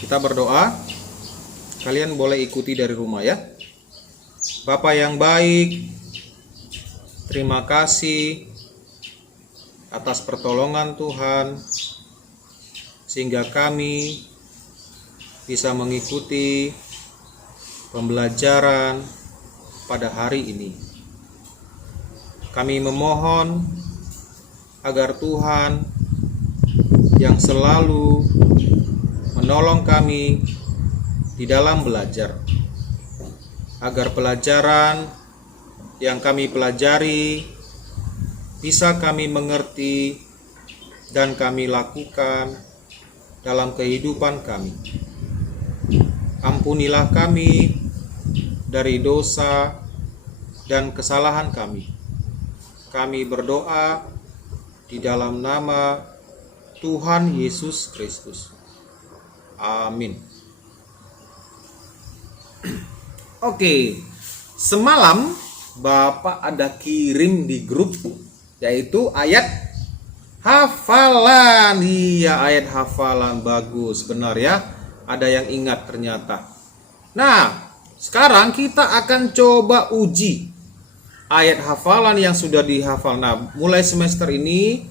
Kita berdoa. Kalian boleh ikuti dari rumah ya. Bapa yang baik, terima kasih atas pertolongan Tuhan, sehingga kami bisa mengikuti pembelajaran pada hari ini. Kami memohon agar Tuhan yang selalu menolong kami di dalam belajar, agar pelajaran yang kami pelajari bisa kami mengerti dan kami lakukan dalam kehidupan kami. Ampunilah kami dari dosa dan kesalahan kami. Kami berdoa di dalam nama Tuhan Yesus Kristus. Amin. Oke, semalam Bapak ada kirim di grup, yaitu ayat hafalan. Iya, ayat hafalan, bagus, benar ya. Ada yang ingat ternyata. Nah, sekarang kita akan coba uji ayat hafalan yang sudah dihafal. Nah, mulai semester ini,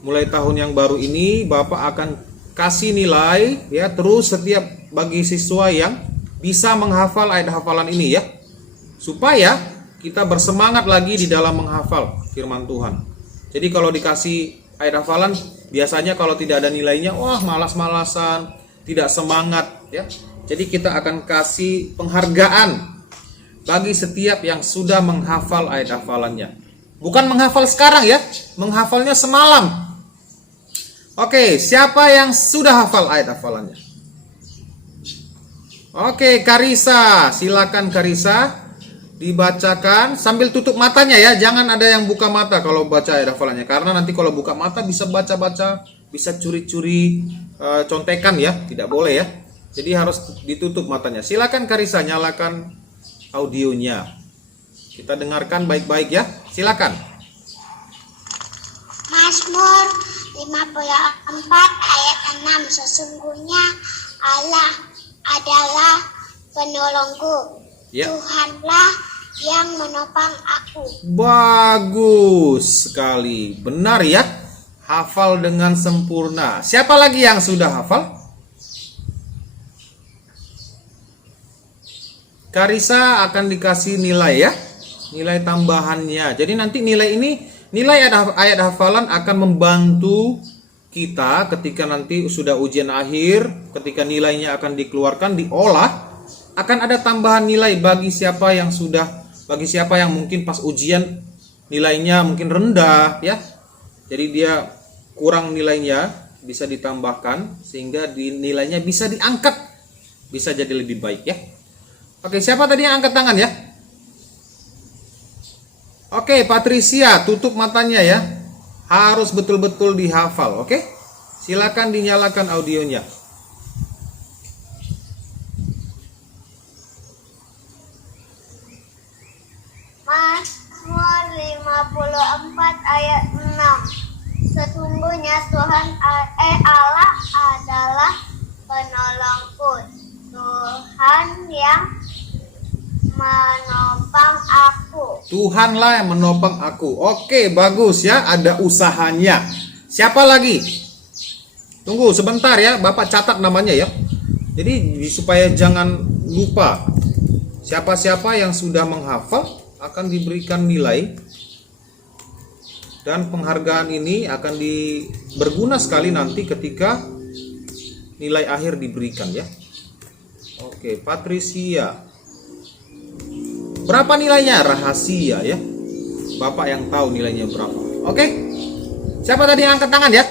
mulai tahun yang baru ini, Bapak akan kasih nilai ya terus setiap bagi siswa yang bisa menghafal ayat hafalan ini ya, supaya kita bersemangat lagi di dalam menghafal firman Tuhan. Jadi kalau dikasih ayat hafalan, biasanya kalau tidak ada nilainya, wah malas-malasan, tidak semangat ya. Jadi kita akan kasih penghargaan bagi setiap yang sudah menghafal ayat hafalannya. Bukan menghafal sekarang ya, menghafalnya semalam. Oke, siapa yang sudah hafal ayat hafalannya? Oke, Karisa, silakan Karisa, dibacakan sambil tutup matanya ya. Jangan ada yang buka mata kalau baca ayat hafalannya, karena nanti kalau buka mata bisa baca-baca, bisa curi-curi contekan ya, tidak boleh ya. Jadi harus ditutup matanya. Silakan Karisa, nyalakan audionya. Kita dengarkan baik-baik ya. Silakan. Mazmur 54 ayat 6. Sesungguhnya Allah adalah penolongku. Ya. Tuhanlah yang menopang aku. Bagus sekali. Benar ya. Hafal dengan sempurna. Siapa lagi yang sudah hafal? Karisa akan dikasih nilai ya. Nilai tambahannya. Jadi nanti nilai ini, nilai ayat hafalan akan membantu kita ketika nanti sudah ujian akhir, ketika nilainya akan dikeluarkan, diolah, akan ada tambahan nilai bagi siapa yang mungkin pas ujian nilainya mungkin rendah ya. Jadi dia kurang nilainya, bisa ditambahkan sehingga nilainya bisa diangkat, bisa jadi lebih baik ya. Oke, siapa tadi yang angkat tangan ya? Oke, Patricia, tutup matanya ya. Harus betul-betul dihafal, oke? Silakan dinyalakan audionya. Mazmur 54 ayat 6. Sesungguhnya Allah adalah penolongku. Tuhan yang menopang aku. Tuhanlah yang menopang aku. Oke, bagus ya, ada usahanya. Siapa lagi? Tunggu sebentar ya, Bapak catat namanya ya. Jadi supaya jangan lupa. Siapa-siapa yang sudah menghafal akan diberikan nilai. Dan penghargaan ini akan berguna sekali nanti ketika nilai akhir diberikan ya. Oke, Patricia. Berapa nilainya? Rahasia ya. Bapak yang tahu nilainya berapa. Oke. Siapa tadi yang angkat tangan ya?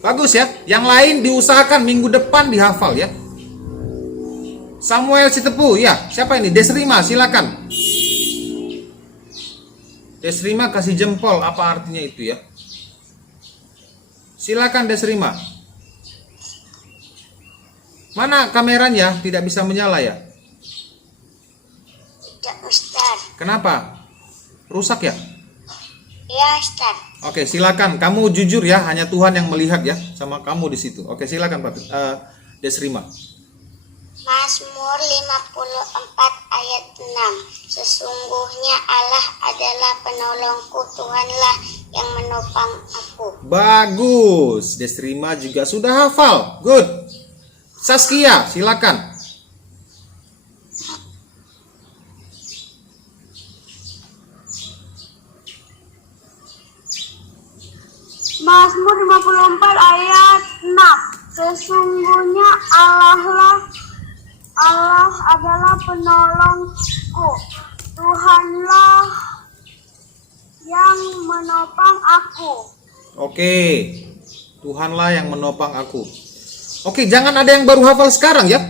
Bagus ya. Yang lain diusahakan minggu depan dihafal ya. Samuel Sitepu ya. Siapa ini? Desrima, silakan. Desrima kasih jempol, apa artinya itu ya? Silakan Desrima. Mana kameranya? Tidak bisa menyala ya? Tidak, Ustaz. Kenapa? Rusak ya? Ya, Ustaz. Oke, silakan. Kamu jujur ya, hanya Tuhan yang melihat ya sama kamu di situ. Oke, silakan Pak Desrima. Mazmur 54 ayat 6. Sesungguhnya Allah adalah penolongku, Tuhanlah yang menopang aku. Bagus. Desrima juga sudah hafal. Good. Saskia, silakan. Mazmur 54 ayat 6. Sesungguhnya Allah adalah penolongku, Tuhanlah yang menopang aku. Oke. Tuhanlah yang menopang aku. Oke, jangan ada yang baru hafal sekarang ya.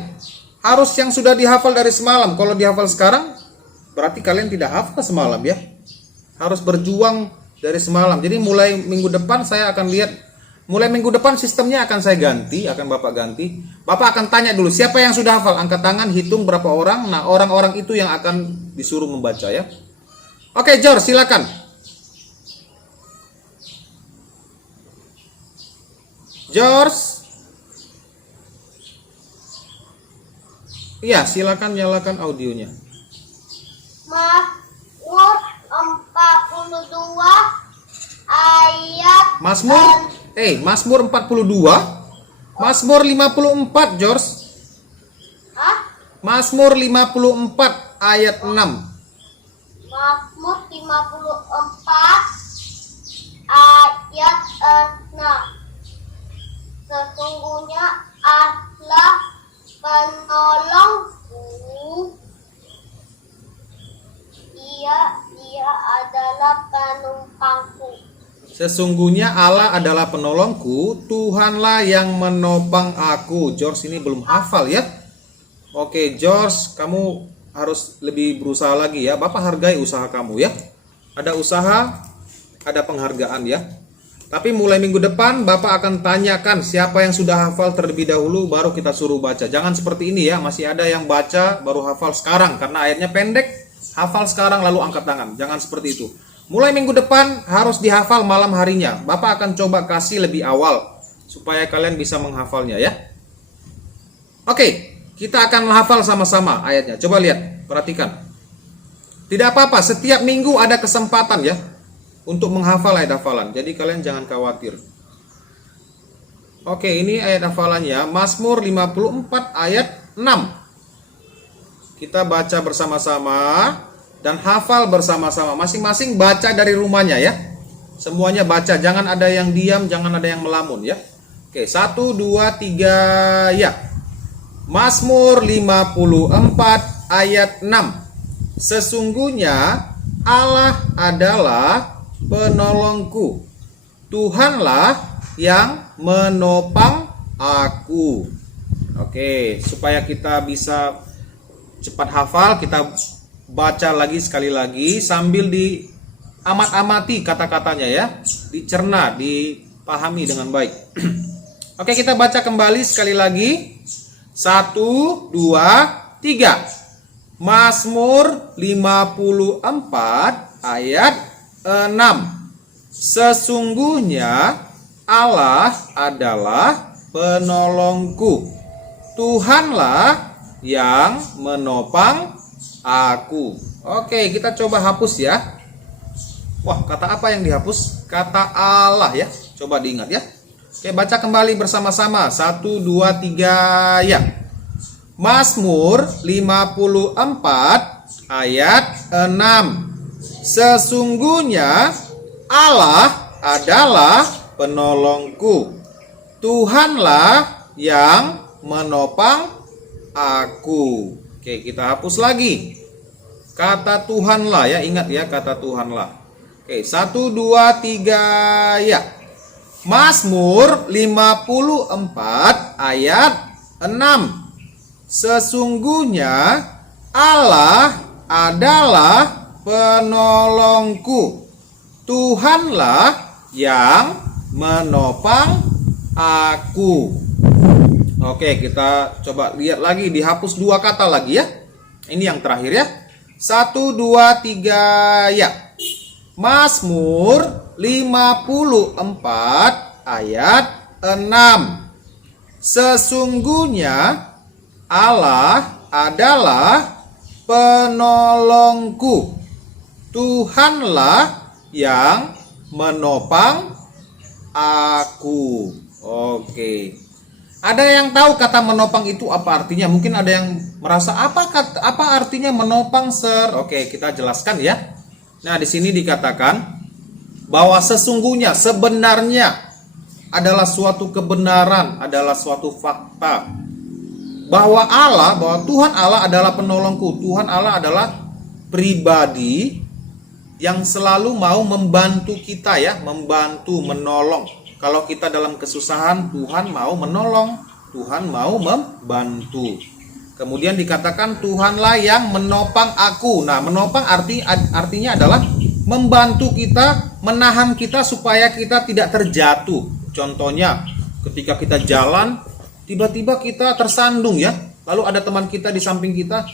Harus yang sudah dihafal dari semalam. Kalau dihafal sekarang, berarti kalian tidak hafal semalam ya. Harus berjuang dari semalam. Jadi mulai minggu depan saya akan lihat. Mulai minggu depan sistemnya akan saya ganti, akan Bapak ganti. Bapak akan tanya dulu siapa yang sudah hafal, angkat tangan, hitung berapa orang. Nah, orang-orang itu yang akan disuruh membaca ya. Oke, Jor, silakan. George. Iya, silakan nyalakan audionya. Mazmur 42 ayat Mazmur 42, Mazmur 54, George. Mazmur 54 ayat 6. Mazmur 54 ayat 6. Sesungguhnya Allah penolongku, Dia adalah penumpangku. Sesungguhnya Allah adalah penolongku, Tuhanlah yang menopang aku. George ini belum hafal ya. Oke, George, kamu harus lebih berusaha lagi ya. Bapak hargai usaha kamu ya. Ada usaha, ada penghargaan ya. Tapi mulai minggu depan Bapak akan tanyakan siapa yang sudah hafal terlebih dahulu, baru kita suruh baca. Jangan seperti ini ya, masih ada yang baca baru hafal sekarang karena ayatnya pendek. Hafal sekarang lalu angkat tangan. Jangan seperti itu. Mulai minggu depan harus dihafal malam harinya. Bapak akan coba kasih lebih awal supaya kalian bisa menghafalnya ya. Oke, kita akan menghafal sama-sama ayatnya. Coba lihat, perhatikan. Tidak apa-apa, setiap minggu ada kesempatan ya untuk menghafal ayat hafalan. Jadi kalian jangan khawatir. Oke, ini ayat hafalannya Mazmur 54 ayat 6. Kita baca bersama-sama dan hafal bersama-sama. Masing-masing baca dari rumahnya ya. Semuanya baca, jangan ada yang diam, jangan ada yang melamun ya. Oke, 1 2 3 ya. Mazmur 54 ayat 6. Sesungguhnya Allah adalah penolongku, Tuhanlah yang menopang aku. Oke, supaya kita bisa cepat hafal, kita baca lagi sekali lagi sambil diamat-amati kata-katanya ya, dicerna, dipahami dengan baik. Oke, kita baca kembali sekali lagi. 1 2 3. Mazmur 54 ayat 6. Sesungguhnya Allah adalah penolongku, Tuhanlah yang menopang aku. Oke, kita coba hapus ya. Wah, kata apa yang dihapus? Kata Allah ya. Coba diingat ya. Oke, baca kembali bersama-sama. 1 2 3 ya. Mazmur 54 ayat 6. Sesungguhnya Allah adalah penolongku, Tuhanlah yang menopang aku. Oke, kita hapus lagi. Kata Tuhanlah ya, ingat ya kata Tuhanlah. Oke, 1 2 3 ya. Mazmur 54 ayat 6. Sesungguhnya Allah adalah penolongku, Tuhanlah yang menopang aku. Oke, kita coba lihat lagi, dihapus 2 kata lagi ya. Ini yang terakhir ya. 1 2 3 ya. Mazmur 54 ayat 6. Sesungguhnya Allah adalah penolongku. Tuhanlah yang menopang aku. Oke. Ada yang tahu kata menopang itu apa artinya? Mungkin ada yang merasa apa artinya menopang, Sir? Oke, kita jelaskan ya. Nah, di sini dikatakan bahwa sesungguhnya, sebenarnya adalah suatu kebenaran, adalah suatu fakta bahwa Tuhan Allah adalah penolongku. Tuhan Allah adalah pribadi yang selalu mau membantu kita ya, membantu, menolong. Kalau kita dalam kesusahan, Tuhan mau menolong, Tuhan mau membantu. Kemudian dikatakan Tuhanlah yang menopang aku. Nah, menopang artinya adalah membantu kita, menahan kita supaya kita tidak terjatuh. Contohnya, ketika kita jalan, tiba-tiba kita tersandung ya. Lalu ada teman kita di samping kita,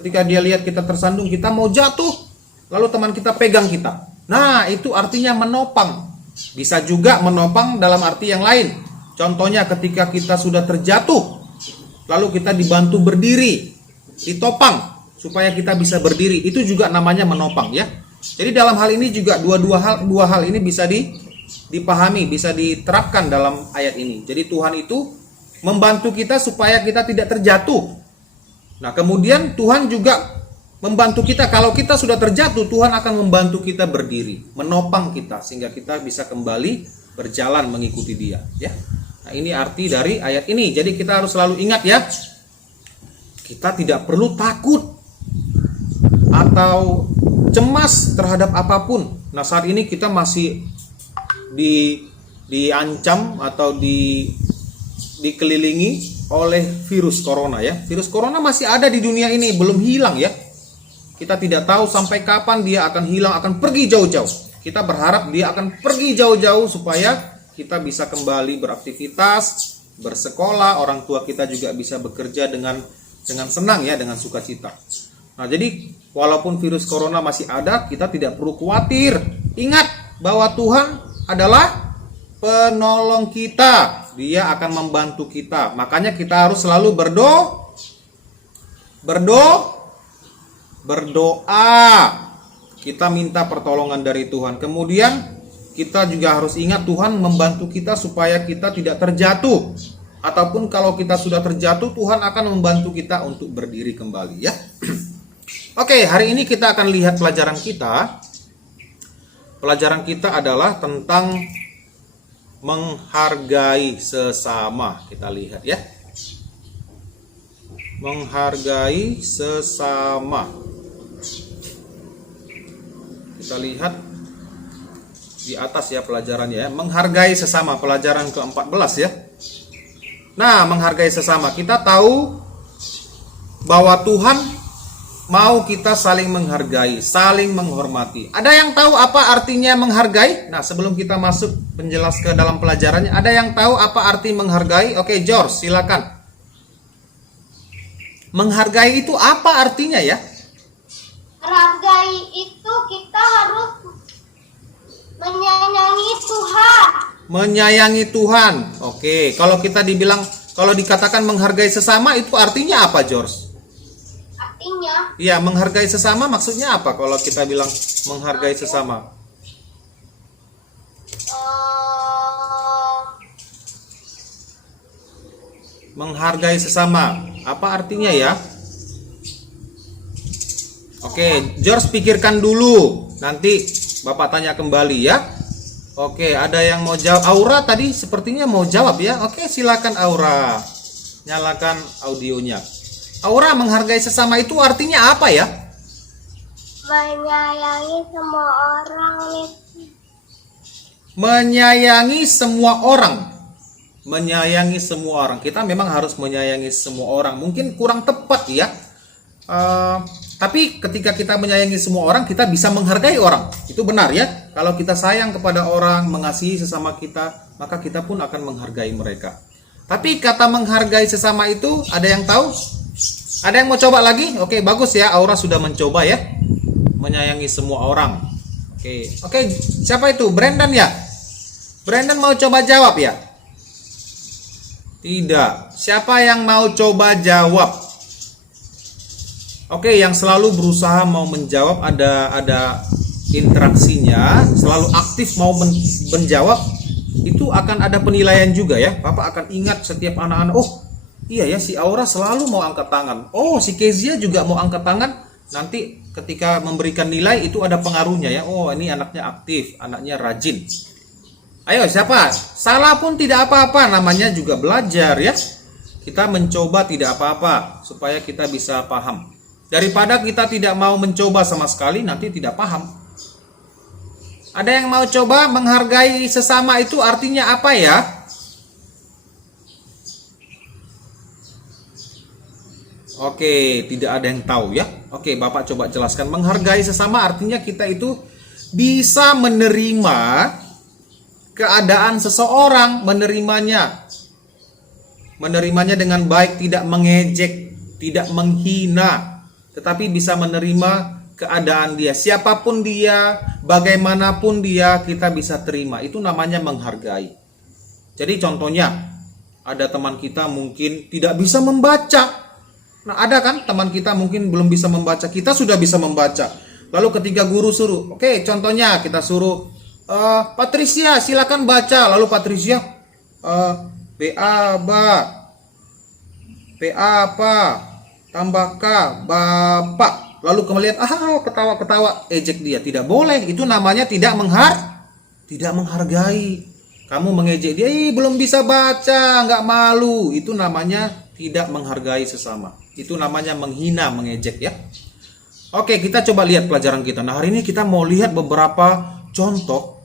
ketika dia lihat kita tersandung, kita mau jatuh, lalu teman kita pegang kita. Nah, itu artinya menopang. Bisa juga menopang dalam arti yang lain. Contohnya ketika kita sudah terjatuh, lalu kita dibantu berdiri, ditopang supaya kita bisa berdiri. Itu juga namanya menopang ya. Jadi dalam hal ini juga dua hal ini bisa dipahami, bisa diterapkan dalam ayat ini. Jadi Tuhan itu membantu kita supaya kita tidak terjatuh. Nah, kemudian Tuhan juga membantu kita kalau kita sudah terjatuh, Tuhan akan membantu kita berdiri, menopang kita sehingga kita bisa kembali berjalan mengikuti Dia, ya. Nah, ini arti dari ayat ini. Jadi kita harus selalu ingat ya. Kita tidak perlu takut atau cemas terhadap apapun. Nah, saat ini kita masih diancam atau dikelilingi oleh virus corona ya. Virus corona masih ada di dunia ini, belum hilang ya. Kita tidak tahu sampai kapan dia akan hilang, akan pergi jauh-jauh. Kita berharap dia akan pergi jauh-jauh supaya kita bisa kembali beraktivitas, bersekolah, orang tua kita juga bisa bekerja dengan senang ya, dengan sukacita. Nah, jadi walaupun virus corona masih ada, kita tidak perlu khawatir. Ingat bahwa Tuhan adalah penolong kita. Dia akan membantu kita. Makanya kita harus selalu berdoa. Kita minta pertolongan dari Tuhan. Kemudian kita juga harus ingat Tuhan membantu kita supaya kita tidak terjatuh. Ataupun kalau kita sudah terjatuh, Tuhan akan membantu kita untuk berdiri kembali ya. Oke, hari ini kita akan lihat pelajaran kita. Pelajaran kita adalah tentang menghargai sesama. Kita lihat ya. Menghargai sesama. Kita lihat di atas ya pelajarannya ya. Menghargai sesama, pelajaran ke-14 ya. Nah, menghargai sesama. Kita tahu bahwa Tuhan mau kita saling menghargai, saling menghormati. Ada yang tahu apa artinya menghargai? Nah, sebelum kita masuk penjelas ke dalam pelajarannya, ada yang tahu apa arti menghargai? Oke, George, silakan. Menghargai itu apa artinya ya? Menghargai itu kita harus menyayangi Tuhan. Menyayangi Tuhan. Oke, kalau dikatakan menghargai sesama itu artinya apa, George? Artinya, Iya, menghargai sesama maksudnya apa kalau kita bilang menghargai sesama? Menghargai sesama. Apa artinya ya? Oke, George pikirkan dulu. Nanti Bapak tanya kembali ya. Oke, ada yang mau jawab? Aura tadi sepertinya mau jawab ya. Oke, silakan Aura. Nyalakan audionya. Aura, menghargai sesama itu artinya apa ya? menyayangi semua orang. Menyayangi semua orang. Menyayangi semua orang. Kita memang harus menyayangi semua orang. Mungkin kurang tepat ya. Tapi ketika kita menyayangi semua orang, kita bisa menghargai orang. Itu benar ya. Kalau kita sayang kepada orang, mengasihi sesama kita, maka kita pun akan menghargai mereka. Tapi kata menghargai sesama itu, ada yang tahu? Ada yang mau coba lagi? Oke, bagus ya. Aura sudah mencoba ya. Menyayangi semua orang. Oke, siapa itu? Brandon ya? Brandon mau coba jawab ya? Tidak. Siapa yang mau coba jawab? Oke, yang selalu berusaha mau menjawab, ada interaksinya, selalu aktif mau menjawab, itu akan ada penilaian juga ya. Bapak akan ingat setiap anak-anak, oh iya ya, si Aura selalu mau angkat tangan. Oh, si Kezia juga mau angkat tangan. Nanti ketika memberikan nilai itu ada pengaruhnya ya. Oh, ini anaknya aktif, anaknya rajin. Ayo, siapa? Salah pun tidak apa-apa, namanya juga belajar ya. Kita mencoba tidak apa-apa supaya kita bisa paham. Daripada kita tidak mau mencoba sama sekali, nanti tidak paham. Ada yang mau coba? Menghargai sesama itu artinya apa ya? Oke, tidak ada yang tahu ya. Oke, Bapak coba jelaskan. Menghargai sesama artinya kita itu bisa menerima keadaan seseorang, menerimanya dengan baik, tidak mengejek, tidak menghina, tetapi bisa menerima keadaan dia, siapapun dia, bagaimanapun dia, kita bisa terima. Itu namanya menghargai. Jadi contohnya, ada teman kita mungkin tidak bisa membaca. Nah, ada kan teman kita mungkin belum bisa membaca, kita sudah bisa membaca. Lalu ketika guru suruh, oke, contohnya kita suruh Patricia silakan baca. Lalu Patricia BA apa tambah K bapak. Lalu kemudian ketawa-ketawa, ejek dia. Tidak boleh, itu namanya tidak menghargai. Kamu mengejek dia, belum bisa baca, nggak malu. Itu namanya tidak menghargai sesama. Itu namanya menghina, mengejek ya. Oke, kita coba lihat pelajaran kita. Nah, hari ini kita mau lihat beberapa contoh.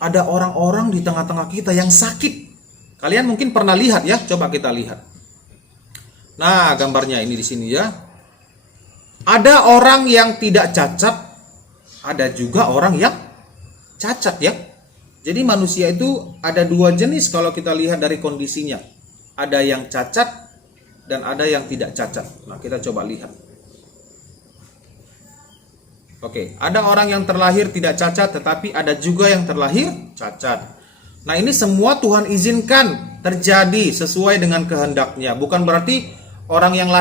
Ada orang-orang di tengah-tengah kita yang sakit. Kalian mungkin pernah lihat ya, coba kita lihat. Nah, gambarnya ini di sini ya. Ada orang yang tidak cacat, ada juga orang yang cacat ya. Jadi manusia itu ada dua jenis kalau kita lihat dari kondisinya. Ada yang cacat dan ada yang tidak cacat. Nah, kita coba lihat. Oke, ada orang yang terlahir tidak cacat, tetapi ada juga yang terlahir cacat. Nah, ini semua Tuhan izinkan terjadi sesuai dengan kehendaknya. Bukan berarti orang yang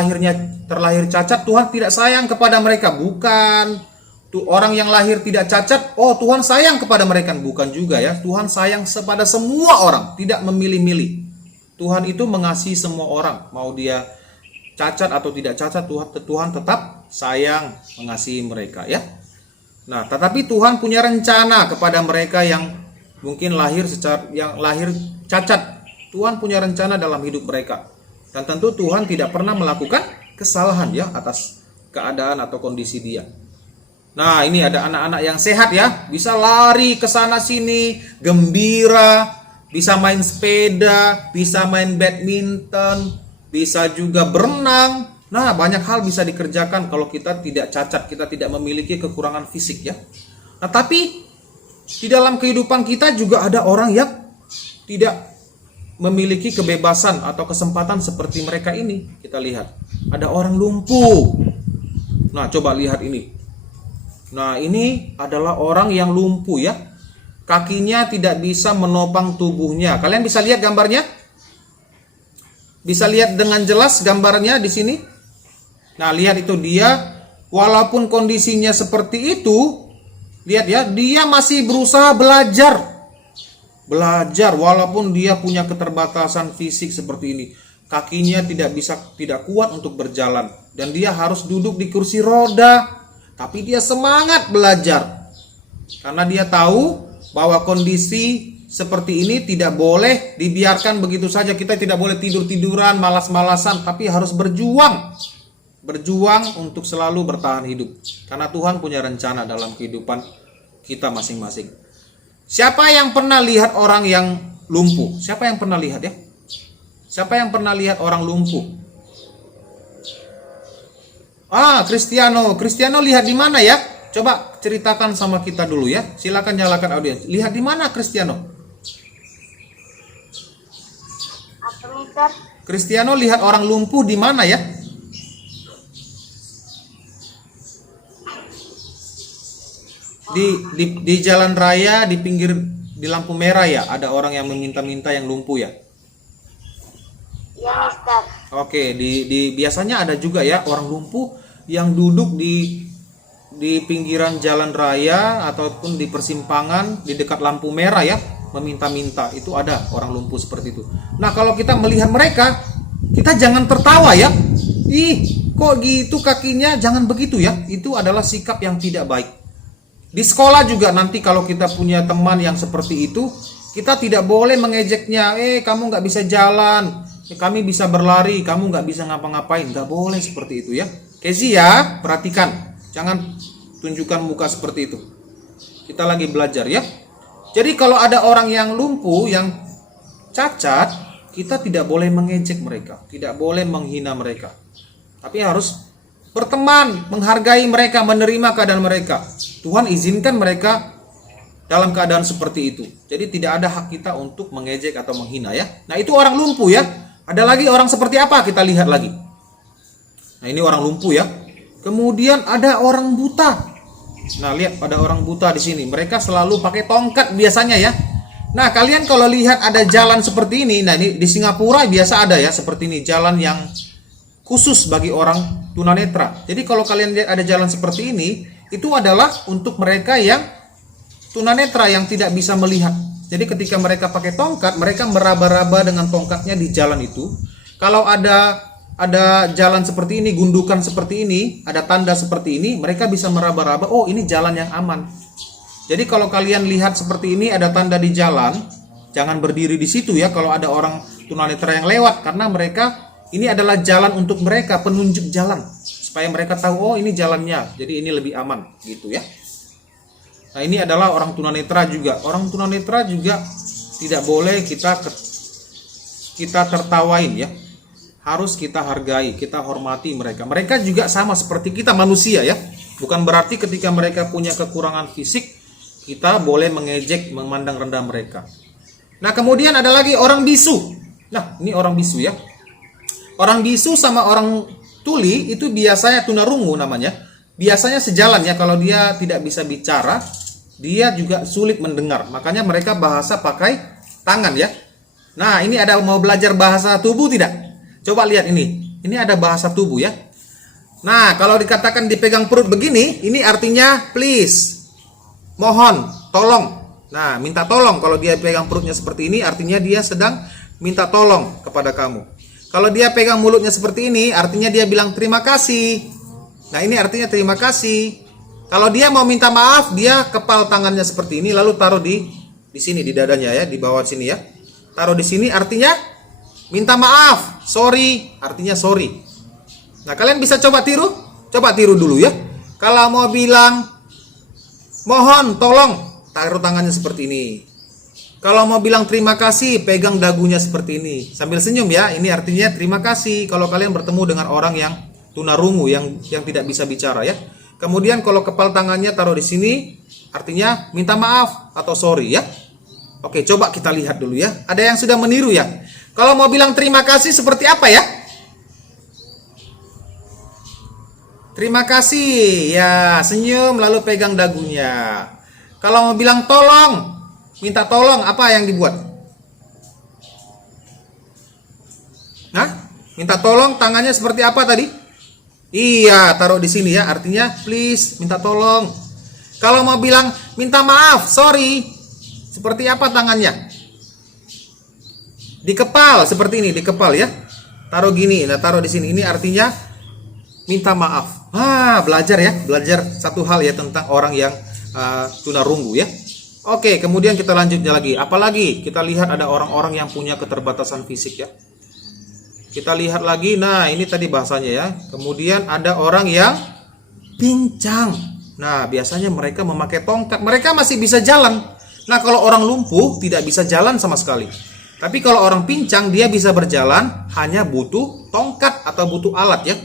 terlahir cacat, Tuhan tidak sayang kepada mereka. Bukan. Tuh, orang yang lahir tidak cacat, oh Tuhan sayang kepada mereka. Bukan juga ya. Tuhan sayang kepada semua orang, tidak memilih-milih. Tuhan itu mengasihi semua orang. Mau dia cacat atau tidak cacat, Tuhan tetap sayang, mengasihi mereka ya. Nah, tetapi Tuhan punya rencana kepada mereka yang mungkin lahir cacat. Tuhan punya rencana dalam hidup mereka. Dan tentu Tuhan tidak pernah melakukan kesalahan ya atas keadaan atau kondisi dia. Nah, ini ada anak-anak yang sehat ya, bisa lari ke sana sini, gembira, bisa main sepeda, bisa main badminton, bisa juga berenang. Nah, banyak hal bisa dikerjakan kalau kita tidak cacat, kita tidak memiliki kekurangan fisik ya. Nah, tapi di dalam kehidupan kita juga ada orang yang tidak memiliki kebebasan atau kesempatan seperti mereka ini. Kita lihat, ada orang lumpuh. Nah, coba lihat ini. Nah, ini adalah orang yang lumpuh ya. Kakinya tidak bisa menopang tubuhnya. Kalian bisa lihat gambarnya? Bisa lihat dengan jelas gambarnya di sini? Nah, lihat itu dia, walaupun kondisinya seperti itu, lihat ya, dia masih berusaha belajar walaupun dia punya keterbatasan fisik seperti ini. Kakinya tidak kuat untuk berjalan dan dia harus duduk di kursi roda, tapi dia semangat belajar. Karena dia tahu bahwa kondisi seperti ini tidak boleh dibiarkan begitu saja. Kita tidak boleh tidur-tiduran, malas-malasan, tapi harus berjuang untuk selalu bertahan hidup. Karena Tuhan punya rencana dalam kehidupan kita masing-masing. Siapa yang pernah lihat orang yang lumpuh? Siapa yang pernah lihat ya? Siapa yang pernah lihat orang lumpuh? Cristiano lihat di mana ya? Coba ceritakan sama kita dulu ya. Silakan nyalakan audiens. Lihat di mana Cristiano? Cristiano lihat orang lumpuh di mana ya? Di jalan raya, di lampu merah ya, ada orang yang meminta-minta yang lumpuh ya. Ya, Mister. Oke, di biasanya ada juga ya orang lumpuh yang duduk di pinggiran jalan raya ataupun di persimpangan di dekat lampu merah ya, meminta-minta. Itu ada orang lumpuh seperti itu. Nah, kalau kita melihat mereka, kita jangan tertawa ya. Ih, kok gitu kakinya? Jangan begitu ya. Itu adalah sikap yang tidak baik. Di sekolah juga nanti kalau kita punya teman yang seperti itu, kita tidak boleh mengejeknya. Kamu nggak bisa jalan. Kami bisa berlari, kamu nggak bisa ngapa-ngapain. Nggak boleh seperti itu ya. Kezi ya, perhatikan. Jangan tunjukkan muka seperti itu. Kita lagi belajar ya. Jadi kalau ada orang yang lumpuh, yang cacat, kita tidak boleh mengejek mereka. Tidak boleh menghina mereka. Tapi harus berteman, menghargai mereka, menerima keadaan mereka. Tuhan izinkan mereka dalam keadaan seperti itu. Jadi tidak ada hak kita untuk mengejek atau menghina ya. Nah, itu orang lumpuh ya. Ada lagi orang seperti apa? Kita lihat lagi. Nah, ini orang lumpuh ya. Kemudian ada orang buta. Nah, lihat ada orang buta di sini. Mereka selalu pakai tongkat biasanya ya. Nah, kalian kalau lihat ada jalan seperti ini, nah ini di Singapura biasa ada ya seperti ini, jalan yang khusus bagi orang tunanetra. Jadi kalau kalian lihat ada jalan seperti ini, itu adalah untuk mereka yang tunanetra yang tidak bisa melihat. Jadi ketika mereka pakai tongkat, mereka meraba-raba dengan tongkatnya di jalan itu. Kalau ada jalan seperti ini, gundukan seperti ini, ada tanda seperti ini, mereka bisa meraba-raba, oh ini jalan yang aman. Jadi kalau kalian lihat seperti ini ada tanda di jalan, jangan berdiri di situ ya kalau ada orang tunanetra yang lewat, karena mereka ini adalah jalan untuk mereka, penunjuk jalan supaya mereka tahu oh ini jalannya, jadi ini lebih aman gitu ya. Nah, ini adalah orang tunanetra juga. Orang tunanetra juga tidak boleh kita tertawain ya. Harus kita hargai, kita hormati mereka. Mereka juga sama seperti kita manusia ya. Bukan berarti ketika mereka punya kekurangan fisik kita boleh mengejek, memandang rendah mereka. Nah, kemudian ada lagi orang bisu. Nah, ini orang bisu ya. Orang bisu sama orang tuli itu biasanya tunarungu namanya. Biasanya sejalan ya, kalau dia tidak bisa bicara, dia juga sulit mendengar. Makanya mereka bahasa pakai tangan ya. Nah, ini ada mau belajar bahasa tubuh tidak? Coba lihat ini. Ini ada bahasa tubuh ya. Nah, kalau dikatakan dipegang perut begini, ini artinya please. Mohon, tolong. Nah, minta tolong. Kalau dia pegang perutnya seperti ini, artinya dia sedang minta tolong kepada kamu. Kalau dia pegang mulutnya seperti ini, artinya dia bilang terima kasih. Nah, ini artinya terima kasih. Kalau dia mau minta maaf, dia kepal tangannya seperti ini, lalu taruh di sini, di dadanya ya, di bawah sini ya. Taruh di sini artinya minta maaf, sorry, artinya sorry. Nah, kalian bisa coba tiru dulu ya. Kalau mau bilang mohon, tolong, taruh tangannya seperti ini. Kalau mau bilang terima kasih, pegang dagunya seperti ini. Sambil senyum ya, ini artinya terima kasih. Kalau kalian bertemu dengan orang yang tunarungu, yang tidak bisa bicara ya. Kemudian kalau kepal tangannya taruh di sini, artinya minta maaf atau sorry ya. Oke, coba kita lihat dulu ya. Ada yang sudah meniru ya. Kalau mau bilang terima kasih seperti apa ya? Terima kasih ya, senyum lalu pegang dagunya. Kalau mau bilang tolong, minta tolong, apa yang dibuat? Nah, minta tolong tangannya seperti apa tadi? Iya, taruh di sini ya, artinya please, minta tolong. Kalau mau bilang minta maaf, sorry, seperti apa tangannya? Di kepal, seperti ini, di kepal ya. Taruh gini, nah taruh di sini. Ini artinya minta maaf. Belajar ya, belajar satu hal ya tentang orang yang tunarungu ya. Oke, kemudian kita lanjutnya lagi. Apalagi kita lihat ada orang-orang yang punya keterbatasan fisik ya. Kita lihat lagi, nah ini tadi bahasanya ya. Kemudian ada orang yang pincang. Nah, biasanya mereka memakai tongkat. Mereka masih bisa jalan. Nah, kalau orang lumpuh tidak bisa jalan sama sekali. Tapi kalau orang pincang dia bisa berjalan, hanya butuh tongkat atau butuh alat ya.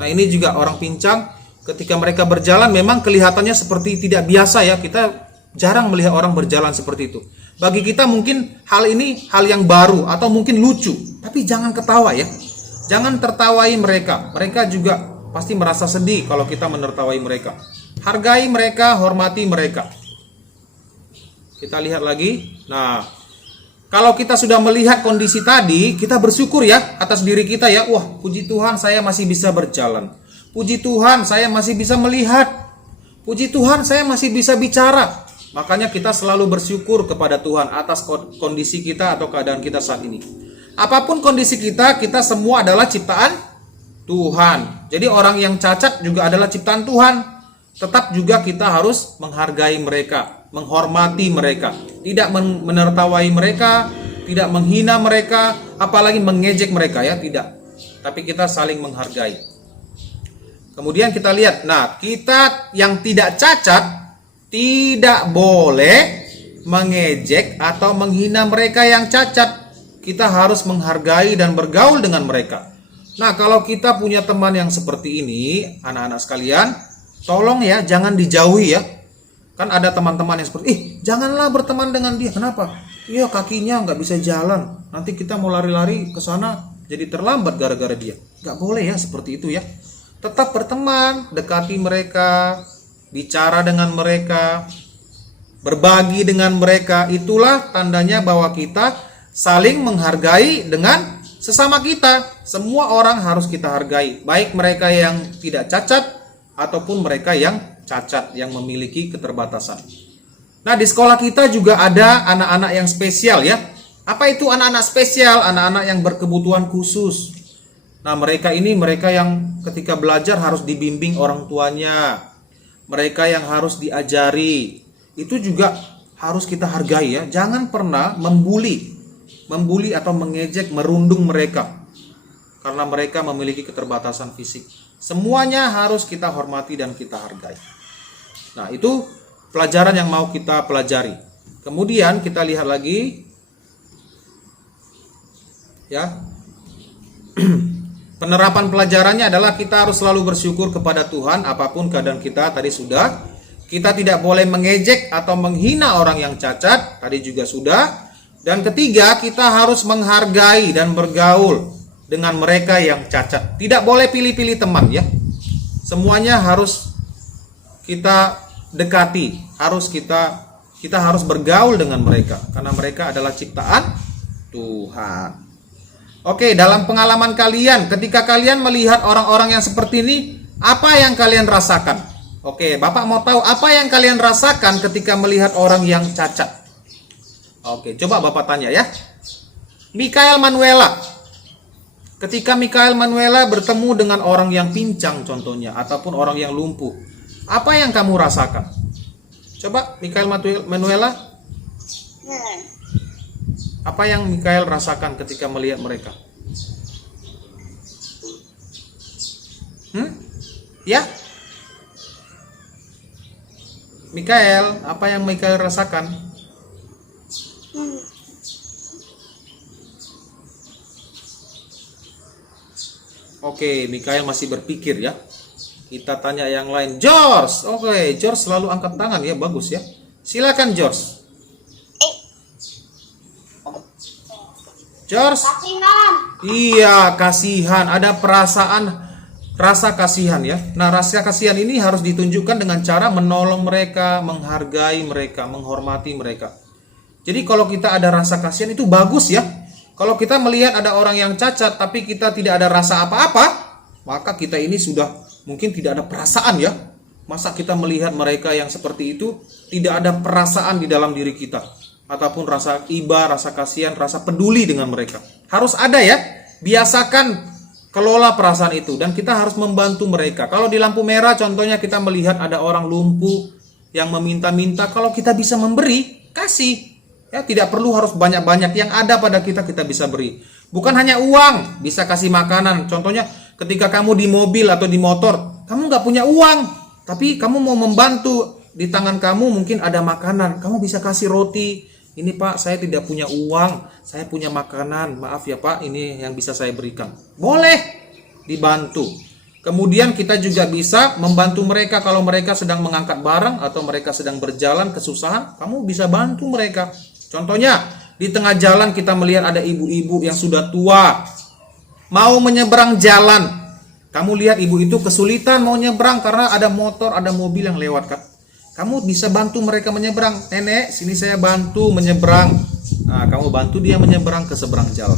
Nah, ini juga orang pincang. Ketika mereka berjalan memang kelihatannya seperti tidak biasa ya. Kita jarang melihat orang berjalan seperti itu. Bagi kita mungkin hal ini hal yang baru atau mungkin lucu, tapi jangan ketawa ya. Jangan tertawai mereka. Mereka juga pasti merasa sedih kalau kita menertawai mereka. Hargai mereka, hormati mereka. Kita lihat lagi. Nah, Kalau kita sudah melihat kondisi tadi, kita bersyukur ya atas diri kita ya. Wah, puji Tuhan saya masih bisa berjalan. Puji Tuhan saya masih bisa melihat. Puji Tuhan saya masih bisa bicara. Makanya kita selalu bersyukur kepada Tuhan atas kondisi kita atau keadaan kita saat ini. Apapun kondisi kita, kita semua adalah ciptaan Tuhan. Jadi orang yang cacat juga adalah ciptaan Tuhan. Tetap juga kita harus menghargai mereka, menghormati mereka, tidak menertawai mereka, tidak menghina mereka, apalagi mengejek mereka ya, tidak. Tapi kita saling menghargai. Kemudian kita lihat, nah kita yang tidak cacat tidak boleh mengejek atau menghina mereka yang cacat. Kita harus menghargai dan bergaul dengan mereka. Nah, kalau kita punya teman yang seperti ini, anak-anak sekalian, tolong ya, jangan dijauhi ya. Kan ada teman-teman yang seperti, janganlah berteman dengan dia. Kenapa? Iya, kakinya nggak bisa jalan. Nanti kita mau lari-lari ke sana, jadi terlambat gara-gara dia. Nggak boleh ya seperti itu ya. Tetap berteman, dekati mereka, bicara dengan mereka, berbagi dengan mereka. Itulah tandanya bahwa kita saling menghargai dengan sesama kita. Semua orang harus kita hargai, baik mereka yang tidak cacat ataupun mereka yang cacat, yang memiliki keterbatasan. Nah, di sekolah kita juga ada anak-anak yang spesial ya. Apa itu anak-anak spesial? Anak-anak yang berkebutuhan khusus. Nah, mereka ini mereka yang ketika belajar harus dibimbing orang tuanya. Mereka yang harus diajari. Itu juga harus kita hargai ya. Jangan pernah membuli atau mengejek, merundung mereka. Karena mereka memiliki keterbatasan fisik. Semuanya harus kita hormati dan kita hargai. Nah, itu pelajaran yang mau kita pelajari. Kemudian kita lihat lagi ya. Penerapan pelajarannya adalah kita harus selalu bersyukur kepada Tuhan apapun keadaan kita. Tadi sudah. Kita tidak boleh mengejek atau menghina orang yang cacat. Tadi juga sudah. Dan ketiga, kita harus menghargai dan bergaul dengan mereka yang cacat. Tidak boleh pilih-pilih teman ya. Semuanya harus kita dekati. Kita harus bergaul dengan mereka karena mereka adalah ciptaan Tuhan. Oke, dalam pengalaman kalian, ketika kalian melihat orang-orang yang seperti ini, apa yang kalian rasakan? Oke, Bapak mau tahu apa yang kalian rasakan ketika melihat orang yang cacat. Oke, coba Bapak tanya ya. Mikael Manuela. Ketika Mikael Manuela bertemu dengan orang yang pincang contohnya, ataupun orang yang lumpuh, apa yang kamu rasakan? Coba Mikael Manuela. Apa yang Mikael rasakan ketika melihat mereka? Ya? Mikael, apa yang Mikael rasakan? Oke, Mikael masih berpikir ya. Kita tanya yang lain. George. Oke, George selalu angkat tangan ya, bagus ya. Silakan George. George. Kasihan. Iya, kasihan. Ada perasaan rasa kasihan ya. Nah, rasa kasihan ini harus ditunjukkan dengan cara menolong mereka, menghargai mereka, menghormati mereka. Jadi kalau kita ada rasa kasihan itu bagus ya. Kalau kita melihat ada orang yang cacat tapi kita tidak ada rasa apa-apa, maka kita ini sudah mungkin tidak ada perasaan ya. Masa kita melihat mereka yang seperti itu tidak ada perasaan di dalam diri kita, ataupun rasa iba, rasa kasihan, rasa peduli dengan mereka. Harus ada ya. Biasakan kelola perasaan itu dan kita harus membantu mereka. Kalau di lampu merah contohnya kita melihat ada orang lumpuh yang meminta-minta, kalau kita bisa memberi, kasih. Ya, tidak perlu harus banyak-banyak, yang ada pada kita bisa beri. Bukan hanya uang, bisa kasih makanan. Contohnya ketika kamu di mobil atau di motor, kamu nggak punya uang, tapi kamu mau membantu, di tangan kamu mungkin ada makanan, kamu bisa kasih roti. Ini Pak, saya tidak punya uang, saya punya makanan, maaf ya Pak, ini yang bisa saya berikan. Boleh dibantu. Kemudian kita juga bisa membantu mereka kalau mereka sedang mengangkat barang atau mereka sedang berjalan kesusahan, kamu bisa bantu mereka. Contohnya, di tengah jalan kita melihat ada ibu-ibu yang sudah tua, mau menyeberang jalan. Kamu lihat ibu itu kesulitan mau nyebrang karena ada motor, ada mobil yang lewat kan. Kamu bisa bantu mereka menyeberang. Nenek, sini saya bantu menyeberang. Nah, kamu bantu dia menyeberang ke seberang jalan.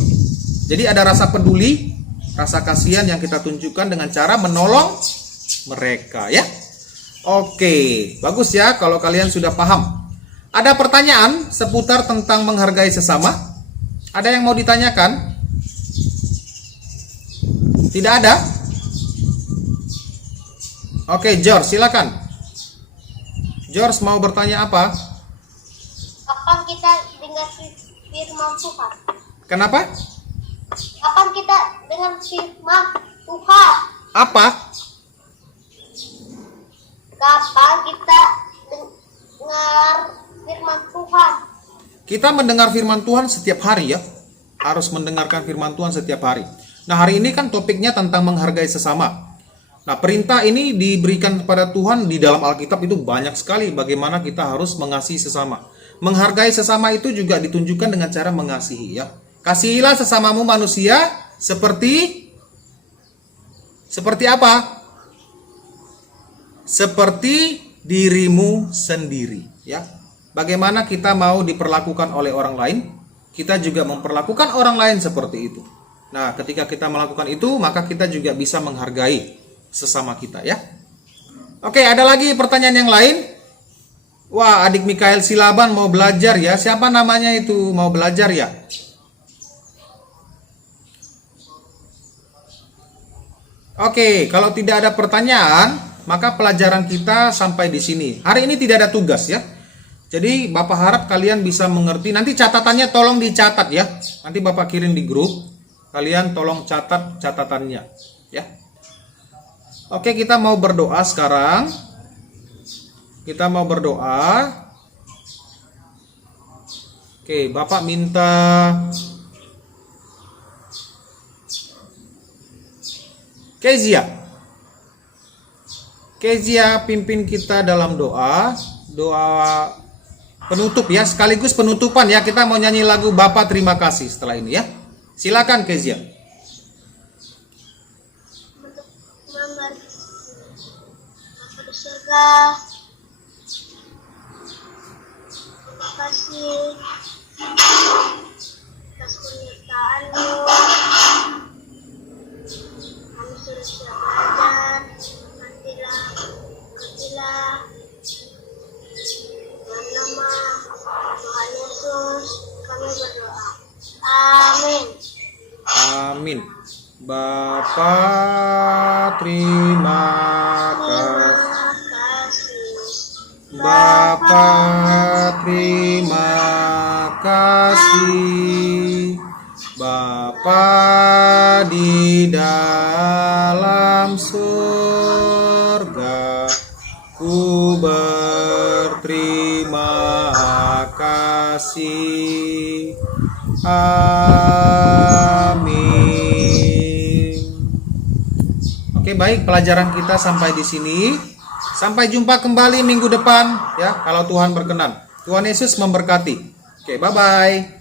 Jadi ada rasa peduli, rasa kasihan yang kita tunjukkan dengan cara menolong mereka ya. Oke, bagus ya kalau kalian sudah paham. Ada pertanyaan seputar tentang menghargai sesama? Ada yang mau ditanyakan? Tidak ada? Oke, George, silakan. George mau bertanya apa? Kapan kita dengar firman Tuhan? Kenapa? Kapan kita dengar firman Tuhan? Apa? Kapan kita dengar firman Tuhan? Kita mendengar firman Tuhan setiap hari ya. Harus mendengarkan firman Tuhan setiap hari. Nah, hari ini kan topiknya tentang menghargai sesama. Nah, perintah ini diberikan kepada Tuhan di dalam Alkitab itu banyak sekali bagaimana kita harus mengasihi sesama. Menghargai sesama itu juga ditunjukkan dengan cara mengasihi ya. Kasihilah sesamamu manusia seperti apa? Seperti dirimu sendiri ya. Bagaimana kita mau diperlakukan oleh orang lain, kita juga memperlakukan orang lain seperti itu. Nah, ketika kita melakukan itu, maka kita juga bisa menghargai sesama kita ya. Oke, ada lagi pertanyaan yang lain? Wah, adik Mikael Silaban mau belajar ya. Siapa namanya itu mau belajar ya? Oke, kalau tidak ada pertanyaan, maka pelajaran kita sampai di sini. Hari ini tidak ada tugas ya. Jadi Bapak harap kalian bisa mengerti. Nanti catatannya tolong dicatat ya. Nanti Bapak kirim di grup. Kalian tolong catat catatannya ya. Oke, kita mau berdoa sekarang. Kita mau berdoa. Oke, Bapak minta Kezia pimpin kita dalam doa penutup ya, sekaligus penutupan ya. Kita mau nyanyi lagu Bapa Terima Kasih setelah ini ya. Silakan Kezia. Bapa di surga, terima kasih atas penyertaan-Mu. Kami sudah siap belajar. Nantilah dalam nama Tuhan Yesus kami berdoa. Amin. Amin. Bapa terima kasih. Bapa terima kasih. Bapa di dalam surga, ku berterima kasih. Amin. Oke, baik, pelajaran kita sampai di sini. Sampai jumpa kembali minggu depan ya, kalau Tuhan berkenan. Tuhan Yesus memberkati. Oke, bye-bye.